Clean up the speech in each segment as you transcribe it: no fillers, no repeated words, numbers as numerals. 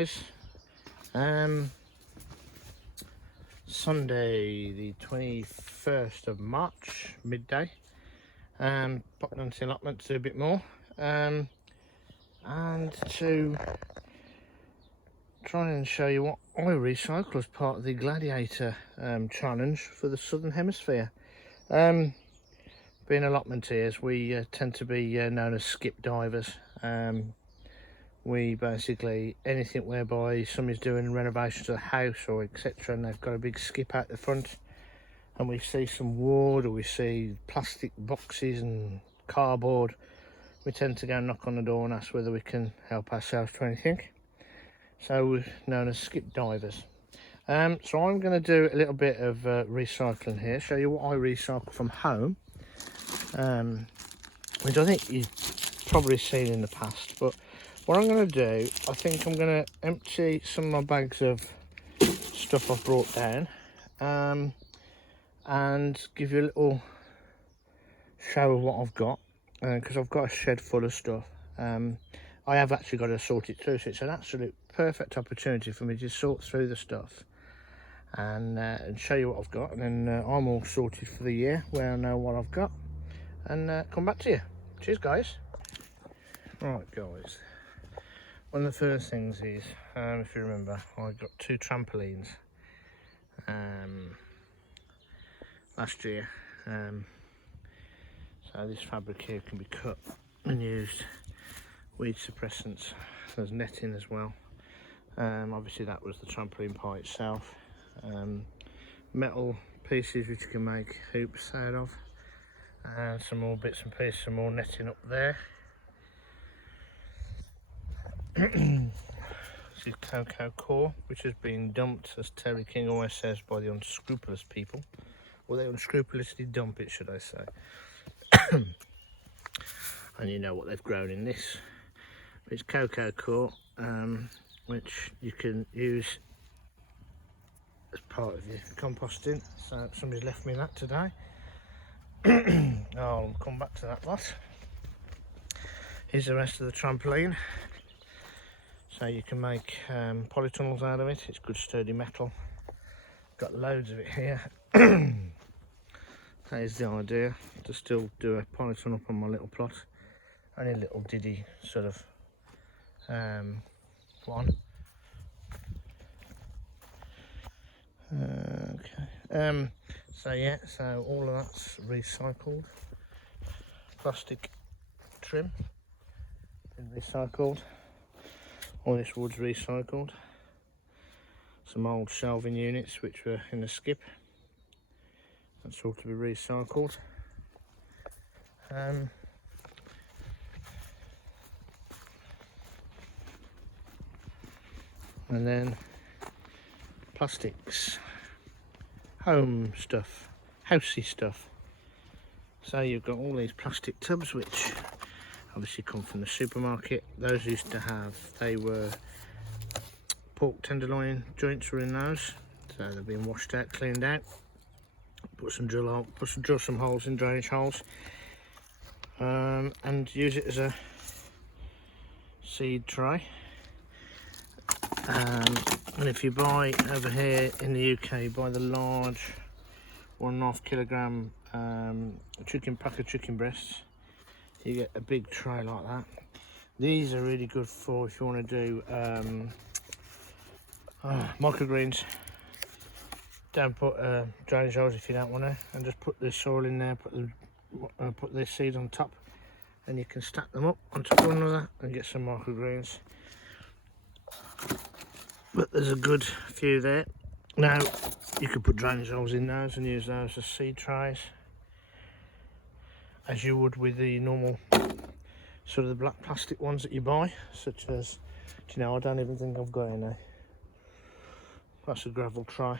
guys. Sunday the 21st of March, midday. Popped onto the allotment to do a bit more, and to try and show you what I recycle as part of the Gladiator challenge for the Southern Hemisphere. Being allotmenteers, we tend to be known as skip divers. We basically, anything whereby somebody's doing a renovation to the house or etc, and they've got a big skip out the front, and we see some wood or we see plastic boxes and cardboard, we tend to go knock on the door and ask whether we can help ourselves to anything. So we're known as skip divers. So I'm going to do a little bit of recycling here, show you what I recycle from home, which I think you've probably seen in the past. But what I'm going to do, I think I'm going to empty some of my bags of stuff I've brought down, and give you a little show of what I've got, because I've got a shed full of stuff. I have actually got to sort it through, so it's an absolute perfect opportunity for me to sort through the stuff and show you what I've got, and then I'm all sorted for the year where I know what I've got, and come back to you. Cheers guys. Right guys, one of the first things is, if you remember, I got 2 trampolines last year. So this fabric here can be cut and used, weed suppressants, there's netting as well. Obviously that was the trampoline part itself. Metal pieces which you can make hoops out of, and some more bits and pieces, some more netting up there. This is cocoa core, which has been dumped, as Terry King always says, by the unscrupulous people, or they unscrupulously dump it, should I say. And you know what they've grown in this. It's cocoa core, which you can use as part of your composting. So somebody's left me that today. I'll come back to that lot. Here's the rest of the trampoline. So you can make polytunnels out of it. It's good sturdy metal. Got loads of it here. That is the idea, to still do a polytunnel up on my little plot. Only a little diddy sort of one. Okay. So yeah, so all of that's recycled. Plastic trim is recycled. All this wood's recycled. Some old shelving units which were in the skip. That's all to be recycled. And then plastics, home stuff, housey stuff. So you've got all these plastic tubs which obviously come from the supermarket. Those used to have, they were pork tenderloin joints were in those, so they've been washed out, cleaned out. Drill some holes in, drainage holes, and use it as a seed tray. And if you buy over here in the UK, buy the large 1.5 kilogram pack of chicken breasts, you get a big tray like that. These are really good for if you want to do microgreens. Don't put drainage holes if you don't want to, and just put the soil in there, put the seeds on top, and you can stack them up on top of one another and get some microgreens. But there's a good few there. Now you could put drainage holes in those and use those as seed trays, as you would with the normal sort of the black plastic ones that you buy, such as, do you know, I don't even think I've got any. That's a gravel tray.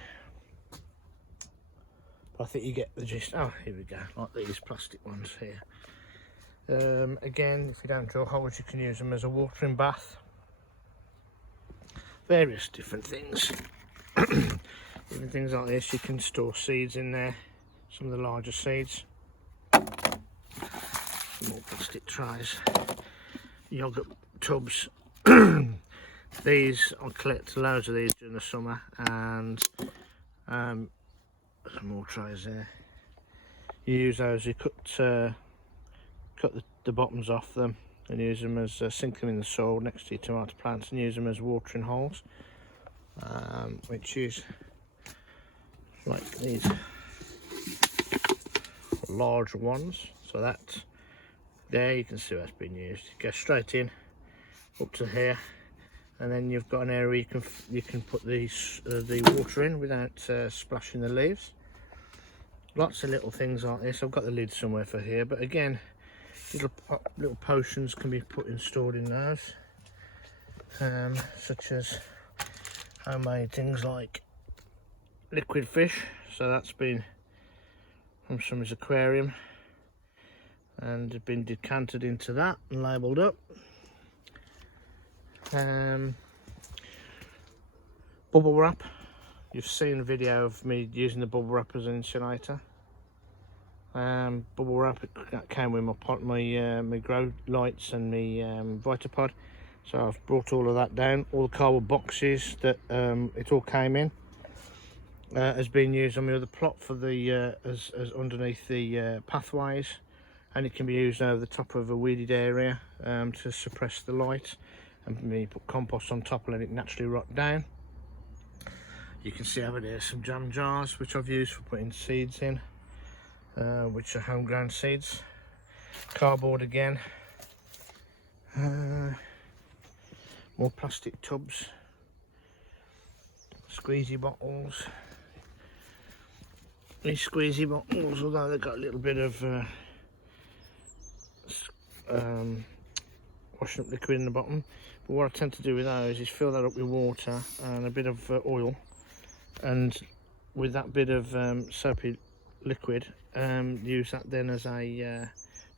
I think you get the gist. Oh, here we go, like these plastic ones here. Again, if you don't drill holes, you can use them as a watering bath. Various different things. Even things like this, you can store seeds in there, some of the larger seeds. Some more plastic trays, yogurt tubs. These, I collect loads of these during the summer, and some more trays there. You use those, you cut the bottoms off them and use them as sink them in the soil next to your tomato plants and use them as watering holes, which is like these large ones. So that there, you can see that's been used. You go straight in up to here, and then you've got an area you can put the water in without splashing the leaves. Lots of little things like this. I've got the lid somewhere for here, but again, little potions can be stored in those, such as homemade things like liquid fish. So that's been from somebody's aquarium and been decanted into that and labelled up. Bubble wrap. You've seen a video of me using the bubble wrap as an insulator. Bubble wrap, it came with my pot, my grow lights and my Vitapod. So I've brought all of that down. All the cardboard boxes that it all came in has been used on my other plot for the as underneath the pathways, and it can be used over the top of a weeded area to suppress the light, and you put compost on top and let it naturally rot down. You can see over there some jam jars which I've used for putting seeds in, which are homegrown seeds. Cardboard again. More plastic tubs. Squeezy bottles. These squeezy bottles, although they've got a little bit of washing up liquid in the bottom, but what I tend to do with those is fill that up with water and a bit of oil, and with that bit of soapy liquid, use that then as a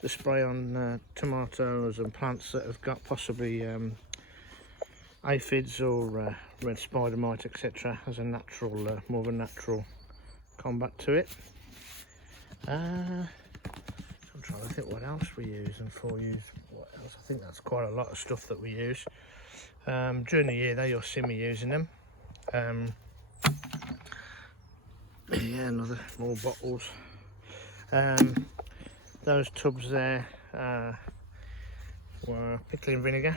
to spray on tomatoes and plants that have got possibly aphids or red spider mite, etc., as a natural, more of a natural combat to it. I'm trying to think what else we use and for use. What else? I think that's quite a lot of stuff that we use. During the year though, you'll see me using them. Yeah, more bottles. Those tubs there were pickling vinegar.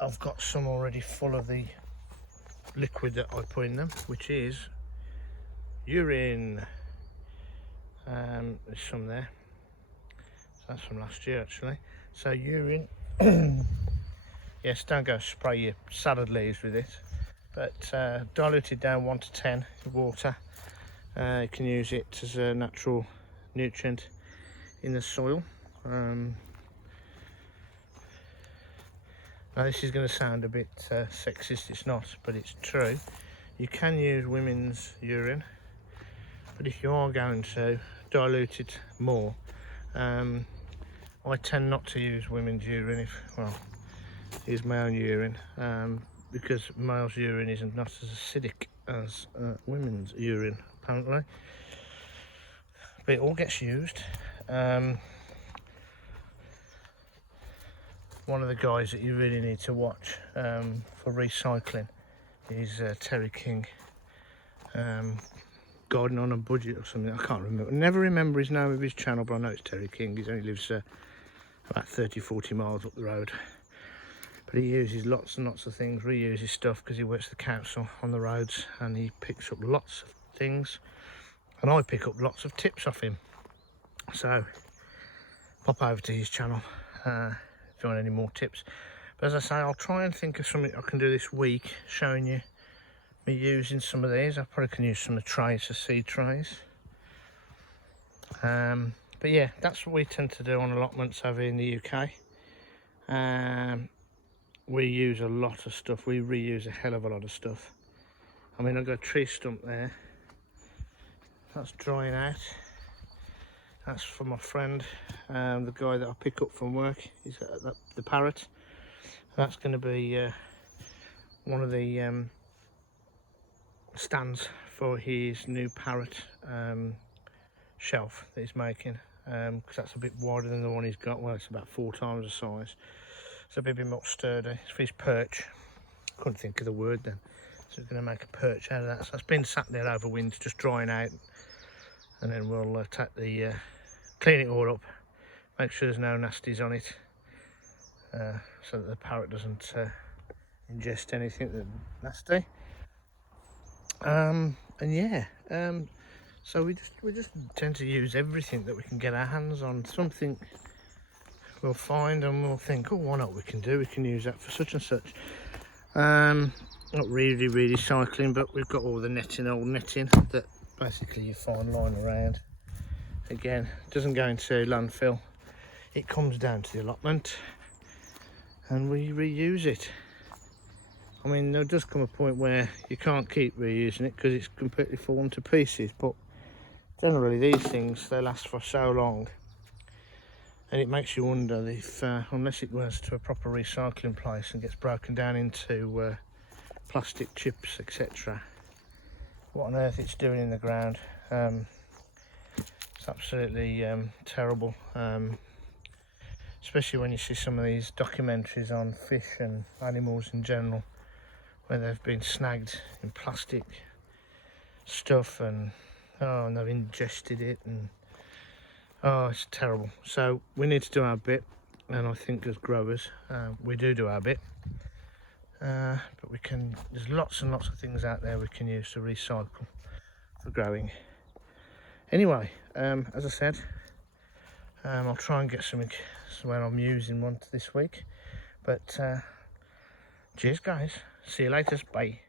I've got some already full of the liquid that I put in them, which is urine. There's some there. So that's from last year actually. So urine. Yes, don't go spray your salad leaves with it, but diluted down 1 to 10 water. You can use it as a natural nutrient in the soil. Now this is going to sound a bit sexist, it's not, but it's true. You can use women's urine, but if you are going to dilute it more, I tend not to use women's urine, use my own urine, because male's urine isn't not as acidic as women's urine, apparently. But it all gets used. One of the guys that you really need to watch for recycling is Terry King. Garden on a Budget or something, I can't remember. Never remember his name of his channel, but I know it's Terry King. He only lives about 30-40 miles up the road. But he uses lots and lots of things, reuses stuff, because he works for the council on the roads, and he picks up lots of things. And I pick up lots of tips off him. So pop over to his channel if you want any more tips. But as I say, I'll try and think of something I can do this week, showing you me using some of these. I probably can use some of the trays, the seed trays. But yeah, that's what we tend to do on allotments over in the UK. We use a lot of stuff. We reuse a hell of a lot of stuff. I mean, I've got a tree stump there. That's drying out. That's for my friend, the guy that I pick up from work. He's the parrot. That's going to be one of the stands for his new parrot shelf that he's making, because that's a bit wider than the one he's got. Well, it's about 4 times the size. So it'll be a bit more sturdy. It's for his perch. Couldn't think of the word then. So we're going to make a perch out of that. So it's been sat there over winter, just drying out, and then we'll take the clean it all up, make sure there's no nasties on it, so that the parrot doesn't ingest anything that's nasty. And yeah, so we just tend to use everything that we can get our hands on. Something we'll find and we'll think, oh, why not? We can use that for such and such. Not really recycling, but we've got all the netting, old netting that basically you find lying around. Again, it doesn't go into landfill, it comes down to the allotment and we reuse it. I mean, there does come a point where you can't keep reusing it because it's completely fallen to pieces, but generally these things, they last for so long, and it makes you wonder if, unless it goes to a proper recycling place and gets broken down into plastic chips, etc., what on earth it's doing in the ground. It's absolutely terrible, especially when you see some of these documentaries on fish and animals in general, where they've been snagged in plastic stuff and they've ingested it, and it's terrible. So we need to do our bit, and I think as growers we do our bit, but there's lots and lots of things out there we can use to recycle for growing. Anyway, as I said, I'll try and get something where I'm using one this week, but cheers guys, see you later, bye.